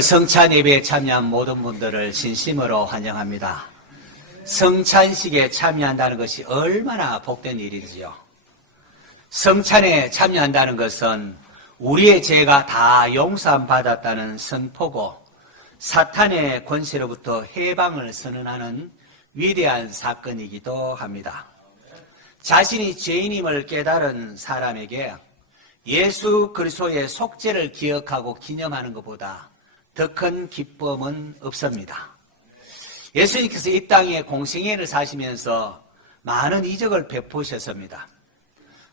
성찬 예배에 참여한 모든 분들을 진심으로 환영합니다. 성찬식에 참여한다는 것이 얼마나 복된 일이지요. 성찬에 참여한다는 것은 우리의 죄가 다 용서함 받았다는 선포고 사탄의 권세로부터 해방을 선언하는 위대한 사건이기도 합니다. 자신이 죄인임을 깨달은 사람에게 예수 그리스도의 속죄를 기억하고 기념하는 것보다 더 큰 기쁨은 없습니다. 예수님께서 이 땅에 공생애를 사시면서 많은 이적을 베푸셨습니다.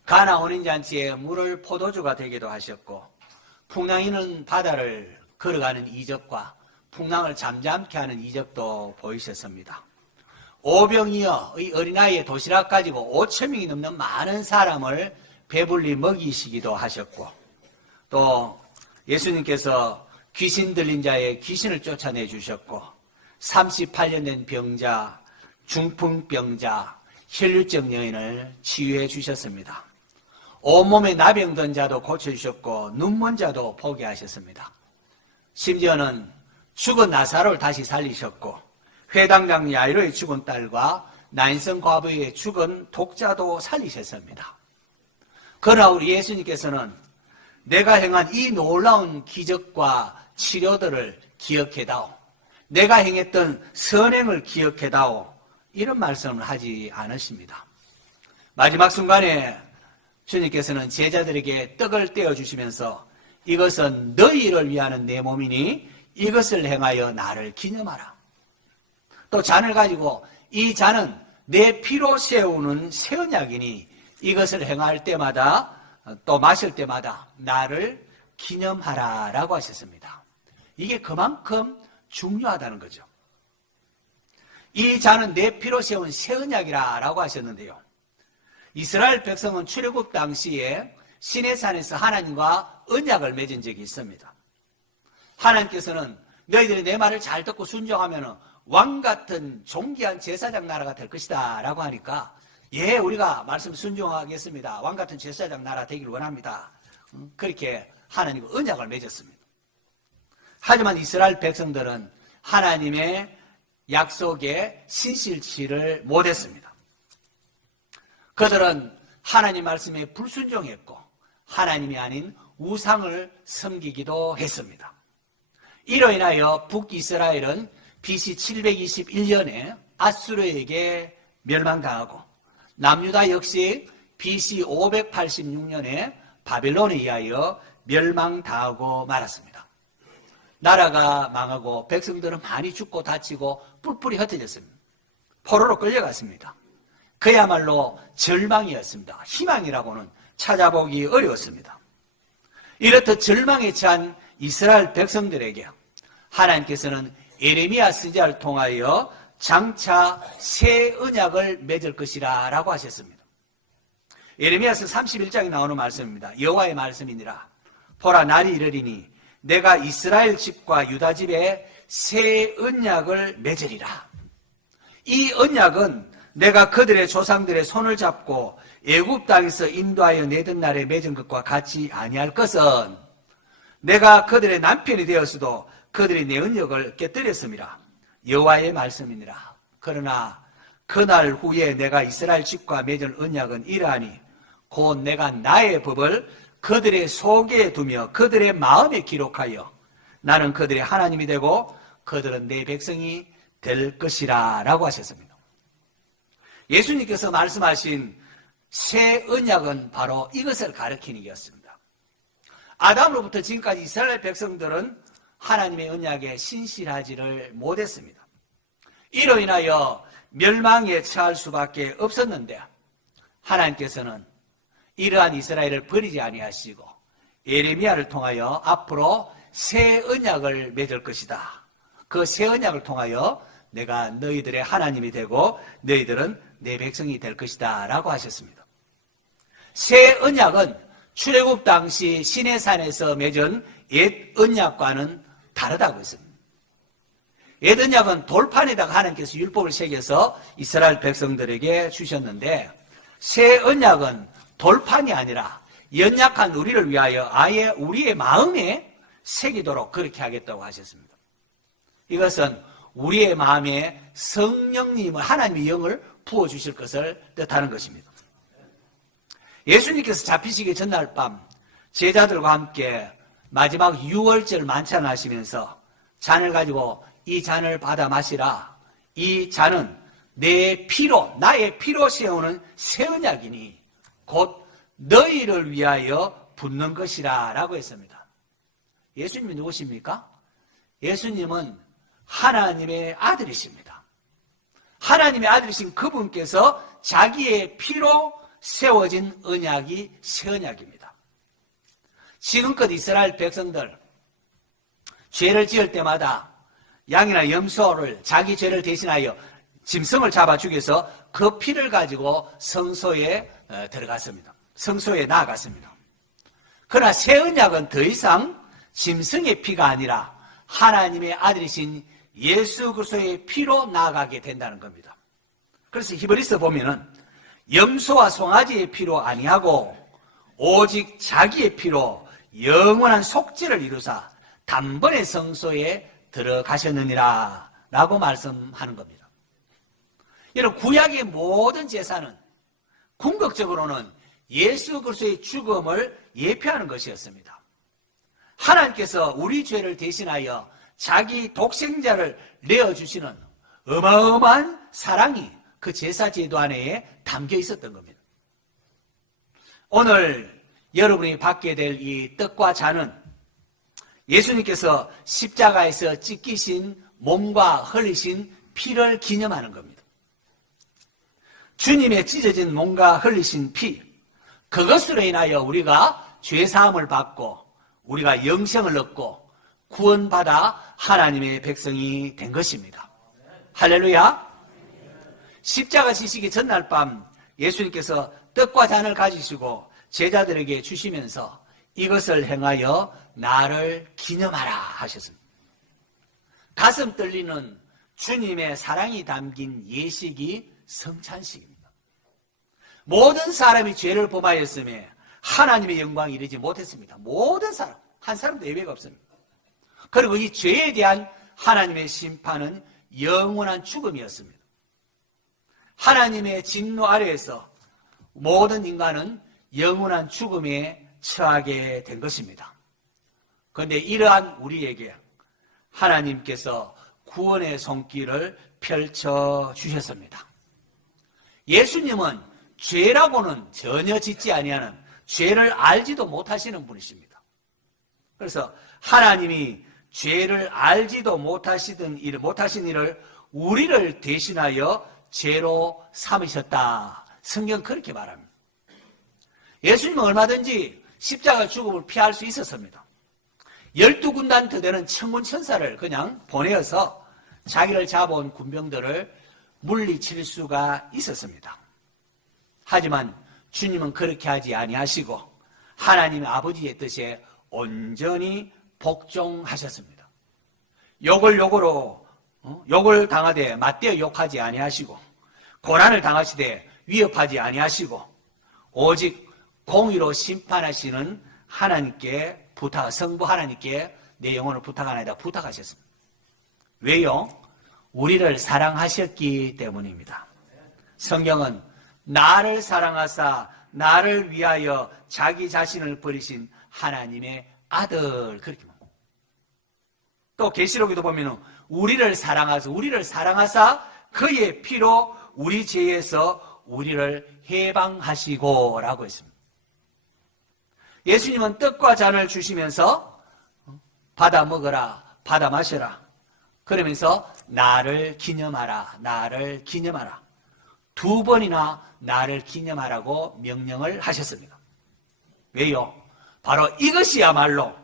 가나 혼인잔치에 물을 포도주가 되기도 하셨고 풍랑이는 바다를 걸어가는 이적과 풍랑을 잠잠케 하는 이적도 보이셨습니다. 오병이어 이 어린아이의 도시락 가지고 5,000명이 넘는 많은 사람을 배불리 먹이시기도 하셨고 또 예수님께서 귀신 들린 자의 귀신을 쫓아내 주셨고 38년 된 병자, 중풍병자, 혈류증 여인을 치유해 주셨습니다. 온몸에 나병든 자도 고쳐주셨고 눈먼 자도 보게 하셨습니다. 심지어는 죽은 나사로를 다시 살리셨고 회당장 야이로의 죽은 딸과 나인성 과부의 죽은 독자도 살리셨습니다. 그러나 우리 예수님께서는 내가 행한 이 놀라운 기적과 치료들을 기억해다오. 내가 행했던 선행을 기억해다오. 이런 말씀을 하지 않으십니다. 마지막 순간에 주님께서는 제자들에게 떡을 떼어주시면서 이것은 너희를 위하는 내 몸이니 이것을 행하여 나를 기념하라. 또 잔을 가지고 이 잔은 내 피로 세우는 새 언약이니 이것을 행할 때마다 또 마실 때마다 나를 기념하라라고 하셨습니다. 이게 그만큼 중요하다는 거죠. 이 잔은 내 피로 세운 새 언약이라고 하셨는데요. 이스라엘 백성은 출애굽 당시에 시내산에서 하나님과 언약을 맺은 적이 있습니다. 하나님께서는 너희들이 내 말을 잘 듣고 순종하면 왕 같은 존귀한 제사장 나라가 될 것이다 라고 하니까 예, 우리가 말씀 순종하겠습니다. 왕 같은 제사장 나라 되기를 원합니다. 그렇게 하나님과 언약을 맺었습니다. 하지만 이스라엘 백성들은 하나님의 약속에 신실치를 못했습니다. 그들은 하나님 말씀에 불순종했고 하나님이 아닌 우상을 섬기기도 했습니다. 이로 인하여 북이스라엘은 BC 721년에 아수르에게 멸망당하고 남유다 역시 BC 586년에 바벨론에 의하여 멸망당하고 말았습니다. 나라가 망하고 백성들은 많이 죽고 다치고 뿔뿔이 흩어졌습니다. 포로로 끌려갔습니다. 그야말로 절망이었습니다. 희망이라고는 찾아보기 어려웠습니다. 이렇듯 절망에 처한 이스라엘 백성들에게 하나님께서는 예레미야 선지자를 통하여 장차 새 언약을 맺을 것이라 라고 하셨습니다. 예레미야서 31장에 나오는 말씀입니다. 여호와의 말씀이니라. 보라 날이 이르리니 내가 이스라엘 집과 유다 집에 새 언약을 맺으리라. 이 언약은 내가 그들의 조상들의 손을 잡고 애굽 땅에서 인도하여 내던 날에 맺은 것과 같이 아니할 것은 내가 그들의 남편이 되었어도 그들이 내 언약을 깨뜨렸습니다. 여호와의 말씀이니라. 그러나 그날 후에 내가 이스라엘 집과 맺은 언약은 이러하니 곧 내가 나의 법을 그들의 속에 두며 그들의 마음에 기록하여 나는 그들의 하나님이 되고 그들은 내 백성이 될 것이라 라고 하셨습니다. 예수님께서 말씀하신 새 언약은 바로 이것을 가리키는 것이었습니다. 아담으로부터 지금까지 이스라엘 백성들은 하나님의 언약에 신실하지를 못했습니다. 이로 인하여 멸망에 처할 수밖에 없었는데 하나님께서는 이러한 이스라엘을 버리지 아니하시고 예레미야를 통하여 앞으로 새 언약을 맺을 것이다. 그 새 언약을 통하여 내가 너희들의 하나님이 되고 너희들은 내 백성이 될 것이다 라고 하셨습니다. 새 언약은 출애굽 당시 시내산에서 맺은 옛 언약과는 다르다고 했습니다. 옛 언약은 돌판에다가 하나님께서 율법을 새겨서 이스라엘 백성들에게 주셨는데 새 언약은 돌판이 아니라 연약한 우리를 위하여 아예 우리의 마음에 새기도록 그렇게 하겠다고 하셨습니다. 이것은 우리의 마음에 성령님을, 하나님의 영을 부어주실 것을 뜻하는 것입니다. 예수님께서 잡히시기 전날 밤 제자들과 함께 마지막 유월절 만찬을 하시면서 잔을 가지고 이 잔을 받아 마시라. 이 잔은 내 피로, 나의 피로 세우는 새 언약이니 곧 너희를 위하여 붓는 것이라 라고 했습니다. 예수님이 누구십니까? 예수님은 하나님의 아들이십니다. 하나님의 아들이신 그분께서 자기의 피로 세워진 언약이 새 언약입니다. 지금껏 이스라엘 백성들 죄를 지을 때마다 양이나 염소를 자기 죄를 대신하여 짐승을 잡아 죽여서 그 피를 가지고 성소에 들어갔습니다. 성소에 나아갔습니다. 그러나 새 언약은 더 이상 짐승의 피가 아니라 하나님의 아들이신 예수 그리스도의 피로 나아가게 된다는 겁니다. 그래서 히브리서 보면은 염소와 송아지의 피로 아니하고 오직 자기의 피로 영원한 속죄를 이루사 단번에 성소에 들어가셨느니라 라고 말씀하는 겁니다. 여러분, 구약의 모든 제사는 궁극적으로는 예수 그리스도의 죽음을 예표하는 것이었습니다. 하나님께서 우리 죄를 대신하여 자기 독생자를 내어주시는 어마어마한 사랑이 그 제사 제도 안에 담겨 있었던 겁니다. 오늘 여러분이 받게 될 이 떡과 잔은 예수님께서 십자가에서 찢기신 몸과 흘리신 피를 기념하는 겁니다. 주님의 찢어진 몸과 흘리신 피, 그것으로 인하여 우리가 죄사함을 받고 우리가 영생을 얻고 구원받아 하나님의 백성이 된 것입니다. 할렐루야. 십자가 지시기 전날 밤 예수님께서 떡과 잔을 가지시고 제자들에게 주시면서 이것을 행하여 나를 기념하라 하셨습니다. 가슴 떨리는 주님의 사랑이 담긴 예식이 성찬식입니다. 모든 사람이 죄를 범하였음에 하나님의 영광이 이르지 못했습니다. 모든 사람, 한 사람도 예외가 없습니다. 그리고 이 죄에 대한 하나님의 심판은 영원한 죽음이었습니다. 하나님의 진노 아래에서 모든 인간은 영원한 죽음에 처하게 된 것입니다. 그런데 이러한 우리에게 하나님께서 구원의 손길을 펼쳐 주셨습니다. 예수님은 죄라고는 전혀 짓지 아니하는, 죄를 알지도 못하시는 분이십니다. 그래서 하나님이 죄를 알지도 못하신 일을 우리를 대신하여 죄로 삼으셨다. 성경 그렇게 말합니다. 예수님은 얼마든지 십자가 죽음을 피할 수 있었습니다. 12군단 더 되는 천군 천사를 그냥 보내어서 자기를 잡아온 군병들을 물리칠 수가 있었습니다. 하지만 주님은 그렇게 하지 아니하시고 하나님 아버지의 뜻에 온전히 복종하셨습니다. 욕을 당하되 맞대어 욕하지 아니하시고 고난을 당하시되 위협하지 아니하시고 오직 공의로 심판하시는 하나님께 성부 하나님께 내 영혼을 부탁하나이다 부탁하셨습니다. 왜요? 우리를 사랑하셨기 때문입니다. 성경은 나를 사랑하사 나를 위하여 자기 자신을 버리신 하나님의 아들 그렇게 말합니다. 또 계시록에도 보면 우리를 사랑하사 그의 피로 우리 죄에서 우리를 해방하시고 라고 했습니다. 예수님은 떡과 잔을 주시면서 받아 먹어라, 받아 마셔라. 그러면서 나를 기념하라, 나를 기념하라. 2번이나 나를 기념하라고 명령을 하셨습니다. 왜요? 바로 이것이야말로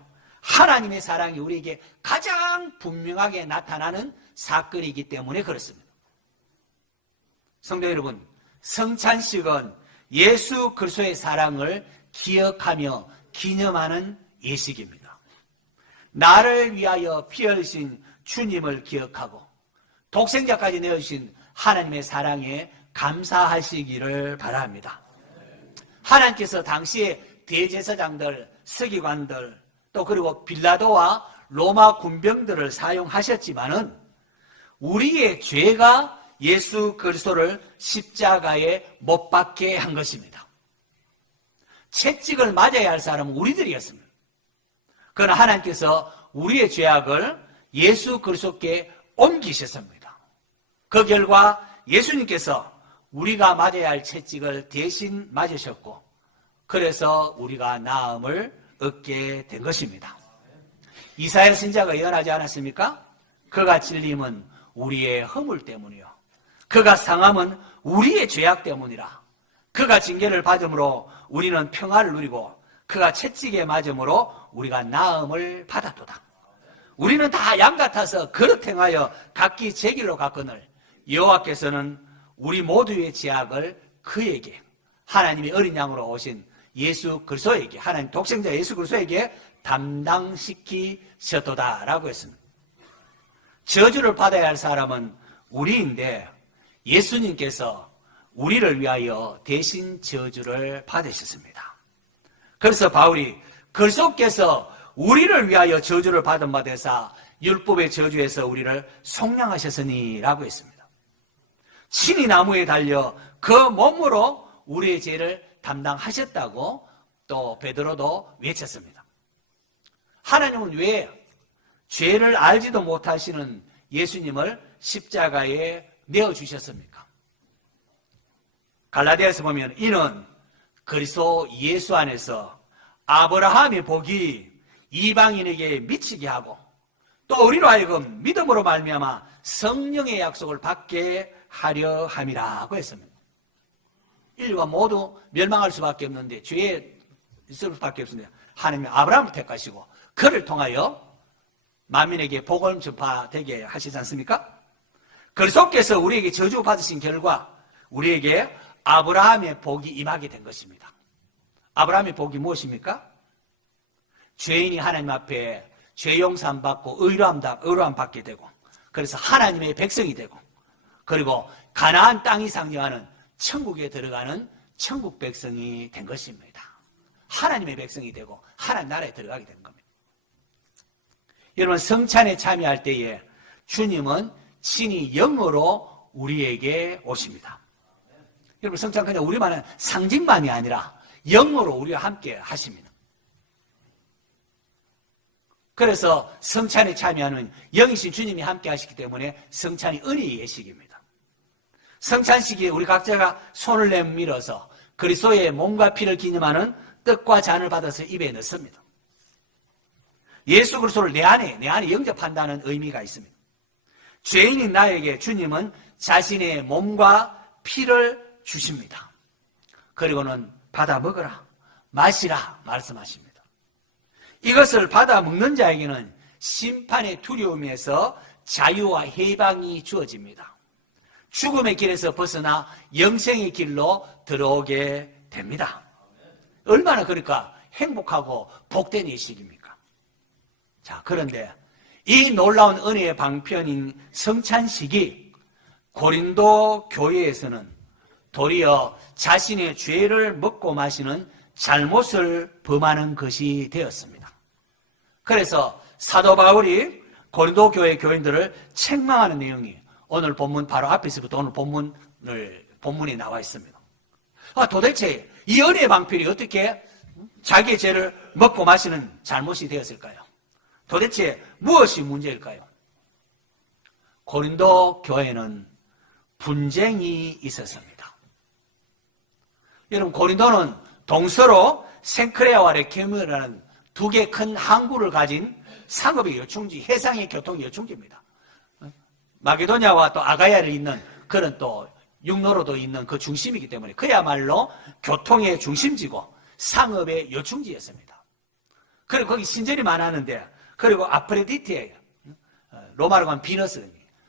하나님의 사랑이 우리에게 가장 분명하게 나타나는 사건이기 때문에 그렇습니다. 성도 여러분, 성찬식은 예수 그리스도의 사랑을 기억하며 기념하는 예식입니다. 나를 위하여 피 흘리신 주님을 기억하고 독생자까지 내어주신 하나님의 사랑에 감사하시기를 바랍니다. 하나님께서 당시에 대제사장들, 서기관들, 또 그리고 빌라도와 로마 군병들을 사용하셨지만은 우리의 죄가 예수 그리스도를 십자가에 못 박게 한 것입니다. 채찍을 맞아야 할 사람은 우리들이었습니다. 그러나 하나님께서 우리의 죄악을 예수 그리스도께 옮기셨습니다. 그 결과 예수님께서 우리가 맞아야 할 채찍을 대신 맞으셨고, 그래서 우리가 나음을 얻게 된 것입니다. 이사야 선지자가 예언하지 않았습니까? 그가 찔림은 우리의 허물 때문이요, 그가 상함은 우리의 죄악 때문이라. 그가 징계를 받음으로 우리는 평화를 누리고 그가 채찍에 맞음으로 우리가 나음을 받았도다. 우리는 다 양 같아서 그릇 행하여 각기 제 길로 갔거늘 여호와께서는 우리 모두의 죄악을 그에게, 하나님이 어린 양으로 오신 예수 그리스도에게, 하나님 독생자 예수 그리스도에게 담당시키셨도다라고 했습니다. 저주를 받아야 할 사람은 우리인데 예수님께서 우리를 위하여 대신 저주를 받으셨습니다. 그래서 바울이 그리스도께서 우리를 위하여 저주를 받은 바 되사 율법의 저주에서 우리를 속량하셨으니라고 했습니다. 친히 나무에 달려 그 몸으로 우리의 죄를 담당하셨다고 또 베드로도 외쳤습니다. 하나님은 왜 죄를 알지도 못하시는 예수님을 십자가에 내어주셨습니까? 갈라디아서 보면 이는 그리스도 예수 안에서 아브라함의 복이 이방인에게 미치게 하고 또 우리로 하여금 믿음으로 말미암아 성령의 약속을 받게 하려 함이라고 했습니다. 인류가 모두 멸망할 수밖에 없는데, 죄에 있을 수밖에 없습니다. 하나님이 아브라함을 택하시고 그를 통하여 만민에게 복을 전파되게 하시지 않습니까? 그리스도께서 우리에게 저주 받으신 결과 우리에게 아브라함의 복이 임하게 된 것입니다. 아브라함의 복이 무엇입니까? 죄인이 하나님 앞에 죄 용서함 받고 의로함 받게 되고, 그래서 하나님의 백성이 되고, 그리고 가나안 땅이 상징하는 천국에 들어가는 천국 백성이 된 것입니다. 하나님의 백성이 되고 하나님 나라에 들어가게 된 겁니다. 여러분, 성찬에 참여할 때에 주님은 친히 영으로 우리에게 오십니다. 여러분, 성찬은 그냥 우리만의 상징만이 아니라 영으로 우리와 함께 하십니다. 그래서 성찬에 참여하는 영이신 주님이 함께 하시기 때문에 성찬이 은혜의 예식입니다. 성찬식에 우리 각자가 손을 내밀어서 그리스도의 몸과 피를 기념하는 떡과 잔을 받아서 입에 넣습니다. 예수 그리스도를 내 안에 영접한다는 의미가 있습니다. 죄인인 나에게 주님은 자신의 몸과 피를 주십니다. 그리고는 받아 먹으라, 마시라 말씀하십니다. 이것을 받아 먹는 자에게는 심판의 두려움에서 자유와 해방이 주어집니다. 죽음의 길에서 벗어나 영생의 길로 들어오게 됩니다. 얼마나 그러니까 행복하고 복된 예식입니까? 자, 그런데 이 놀라운 은혜의 방편인 성찬식이 고린도 교회에서는 도리어 자신의 죄를 먹고 마시는 잘못을 범하는 것이 되었습니다. 그래서 사도 바울이 고린도 교회 교인들을 책망하는 내용이 오늘 본문 바로 앞에서부터 오늘 본문에 나와 있습니다. 도대체 이 은혜의 방편이 어떻게 자기의 죄를 먹고 마시는 잘못이 되었을까요? 도대체 무엇이 문제일까요? 고린도 교회는 분쟁이 있었습니다. 여러분, 고린도는 동서로 생크레아와 레케미라는 두 개 큰 항구를 가진 상업의 요충지, 해상의 교통의 요충지입니다. 마게도냐와 또 아가야를 잇는 그런 또 육로로도 있는 그 중심이기 때문에 그야말로 교통의 중심지고 상업의 요충지였습니다. 그리고 거기 신전이 많았는데, 그리고 아프로디테, 로마로 가면 비너스,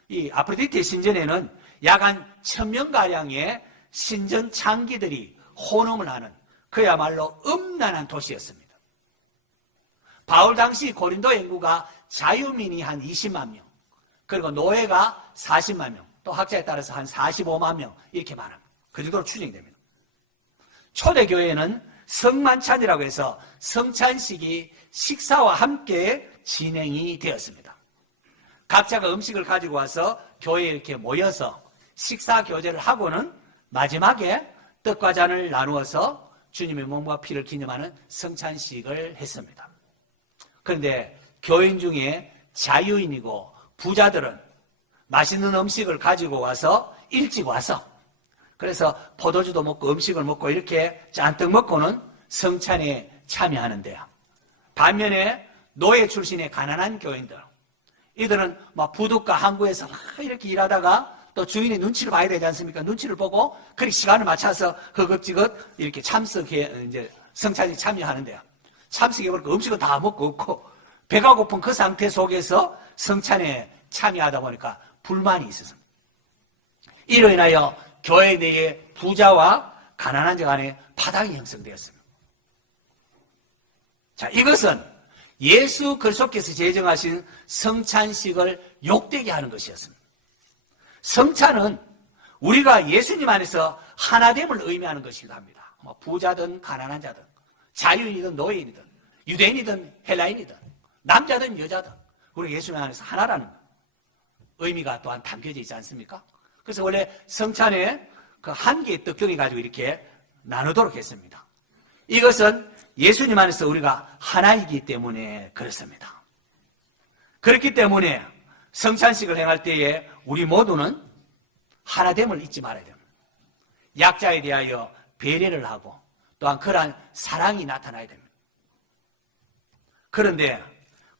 이 아프로디테 신전에는 약 한 1000명가량의 신전 창기들이 혼음을 하는 그야말로 음란한 도시였습니다. 바울 당시 고린도 인구가 자유민이 한 20만 명, 그리고 노예가 40만 명, 또 학자에 따라서 한 45만 명 이렇게 많습니다. 그 정도로 추정됩니다. 초대교회는 성만찬이라고 해서 성찬식이 식사와 함께 진행이 되었습니다. 각자가 음식을 가지고 와서 교회에 이렇게 모여서 식사 교제를 하고는 마지막에 떡과 잔을 나누어서 주님의 몸과 피를 기념하는 성찬식을 했습니다. 그런데 교인 중에 자유인이고 부자들은 맛있는 음식을 가지고 와서 일찍 와서 그래서 포도주도 먹고 음식을 먹고 이렇게 잔뜩 먹고는 성찬에 참여하는데요. 반면에 노예 출신의 가난한 교인들, 이들은 막 부둣가 항구에서 막 이렇게 일하다가 또 주인의 눈치를 봐야 되지 않습니까? 눈치를 보고 그렇게 시간을 맞춰서 허겁지겁 이렇게 참석해 이제 성찬에 참여하는데요. 참석해버리고 음식은 다 먹고 없고 배가 고픈 그 상태 속에서 성찬에 참여하다 보니까 불만이 있었습니다. 이로 인하여 교회 내에 부자와 가난한 자 간에 파당이 형성되었습니다. 자, 이것은 예수 그리스도께서 제정하신 성찬식을 욕되게 하는 것이었습니다. 성찬은 우리가 예수님 안에서 하나됨을 의미하는 것이기도 합니다. 부자든 가난한 자든 자유인이든 노예인이든 유대인이든 헬라인이든 남자든 여자든 우리 예수님 안에서 하나라는 의미가 또한 담겨져 있지 않습니까? 그래서 원래 성찬에 그 한 개의 떡덩이 가지고 이렇게 나누도록 했습니다. 이것은 예수님 안에서 우리가 하나이기 때문에 그렇습니다. 그렇기 때문에 성찬식을 행할 때에 우리 모두는 하나됨을 잊지 말아야 됩니다. 약자에 대하여 배려를 하고 또한 그러한 사랑이 나타나야 됩니다. 그런데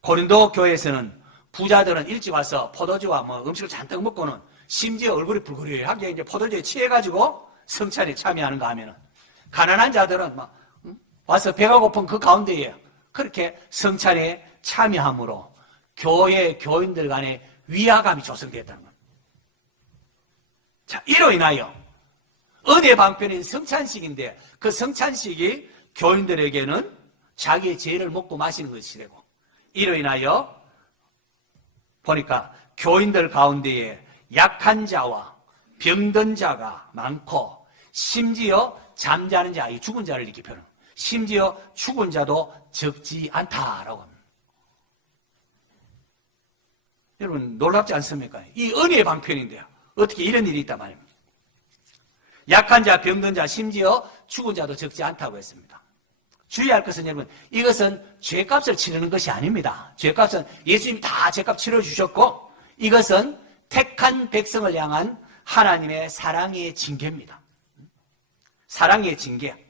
고린도 교회에서는 부자들은 일찍 와서 포도주와 음식을 잔뜩 먹고는 심지어 얼굴이 불그레하게 이제 포도주에 취해가지고 성찬에 참여하는가 하면은 가난한 자들은 와서 배가 고픈 그 가운데에 그렇게 성찬에 참여함으로 교회 교인들 간에 위화감이 조성됐다는 겁니다. 자, 이로 인하여 은혜 방편인 성찬식인데 그 성찬식이 교인들에게는 자기의 죄를 먹고 마시는 것이 되고 이로 인하여 보니까 교인들 가운데에 약한 자와 병든 자가 많고 심지어 잠자는 자, 이 죽은 자를 이렇게 표현합니다. 심지어 죽은 자도 적지 않다라고 합니다. 여러분 놀랍지 않습니까? 이 은혜의 방편인데요. 어떻게 이런 일이 있단 말입니다. 약한 자, 병든 자, 심지어 죽은 자도 적지 않다고 했습니다. 주의할 것은 여러분, 이것은 죄값을 치르는 것이 아닙니다. 죄값은 예수님이 다 죄값 치러주셨고 이것은 택한 백성을 향한 하나님의 사랑의 징계입니다. 사랑의 징계.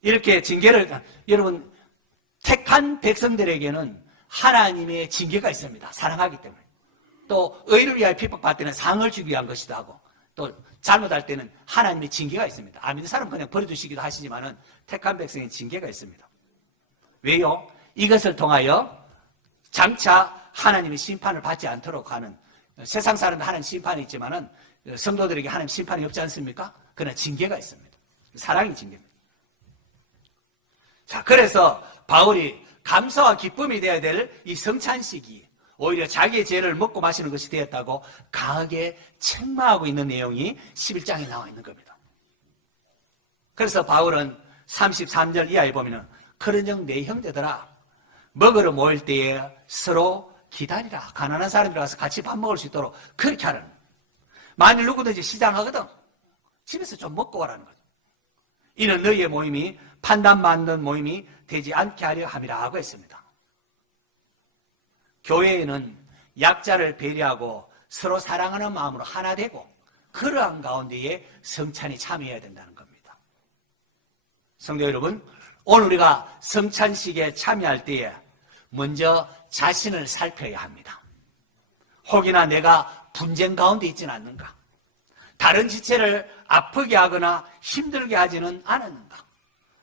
이렇게 징계를, 여러분, 택한 백성들에게는 하나님의 징계가 있습니다. 사랑하기 때문에. 또 의를 위하여 핍박받을 때는 상을 주기 위한 것이기도 하고 또 잘못할 때는 하나님의 징계가 있습니다. 안 믿는 사람은 그냥 버려두시기도 하시지만은 택한 백성의 징계가 있습니다. 왜요? 이것을 통하여 장차 하나님의 심판을 받지 않도록 하는, 세상 사람들 하나님 심판이 있지만은 성도들에게 하나님 심판이 없지 않습니까? 그러나 징계가 있습니다. 사랑의 징계입니다. 자, 그래서 바울이 감사와 기쁨이 되어야 될 이 성찬식이 오히려 자기의 죄를 먹고 마시는 것이 되었다고 강하게 책망하고 있는 내용이 11장에 나와 있는 겁니다. 그래서 바울은 33절 이하에 보면은 그런즉 내 형제들아 먹으러 모일 때에 서로 기다리라. 가난한 사람들 와서 같이 밥 먹을 수 있도록 그렇게 하라는 거예요. 만일 누구든지 시장하거든 집에서 좀 먹고 오라는 거죠. 이는 너희의 모임이 판단받는 모임이 되지 않게 하려 함이라고 했습니다. 교회에는 약자를 배려하고 서로 사랑하는 마음으로 하나 되고 그러한 가운데에 성찬에 참여해야 된다는 겁니다. 성도 여러분, 오늘 우리가 성찬식에 참여할 때에 먼저 자신을 살펴야 합니다. 혹이나 내가 분쟁 가운데 있지는 않는가? 다른 지체를 아프게 하거나 힘들게 하지는 않았는가?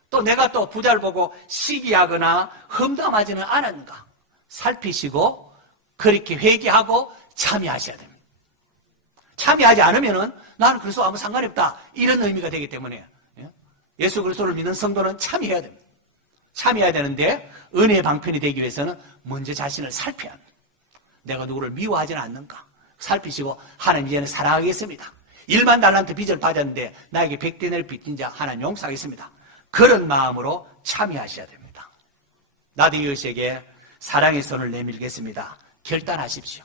또 내가 또 부자를 보고 시기하거나 험담하지는 않았는가? 살피시고 그렇게 회개하고 참여하셔야 됩니다. 참여하지 않으면은 나는 그리스도 아무 상관이 없다 이런 의미가 되기 때문에 예수 그리스도를 믿는 성도는 참여해야 됩니다. 참여해야 되는데 은혜의 방편이 되기 위해서는 먼저 자신을 살펴야 합니다. 내가 누구를 미워하지는 않는가 살피시고 하나님 이제는 사랑하겠습니다. 1만 달란트 빚을 받았는데 나에게 100데나리온 빚진 자 하나님 용서하겠습니다. 그런 마음으로 참여하셔야 됩니다. 나도 이것에게 사랑의 손을 내밀겠습니다. 결단하십시오.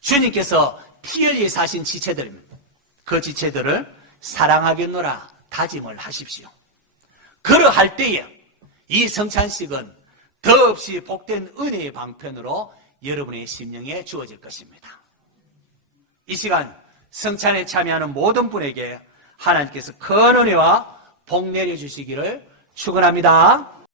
주님께서 피 흘려 사신 지체들입니다. 그 지체들을 사랑하겠노라 다짐을 하십시오. 그러할 때에 이 성찬식은 더없이 복된 은혜의 방편으로 여러분의 심령에 주어질 것입니다. 이 시간 성찬에 참여하는 모든 분에게 하나님께서 큰 은혜와 복 내려주시기를 축원합니다.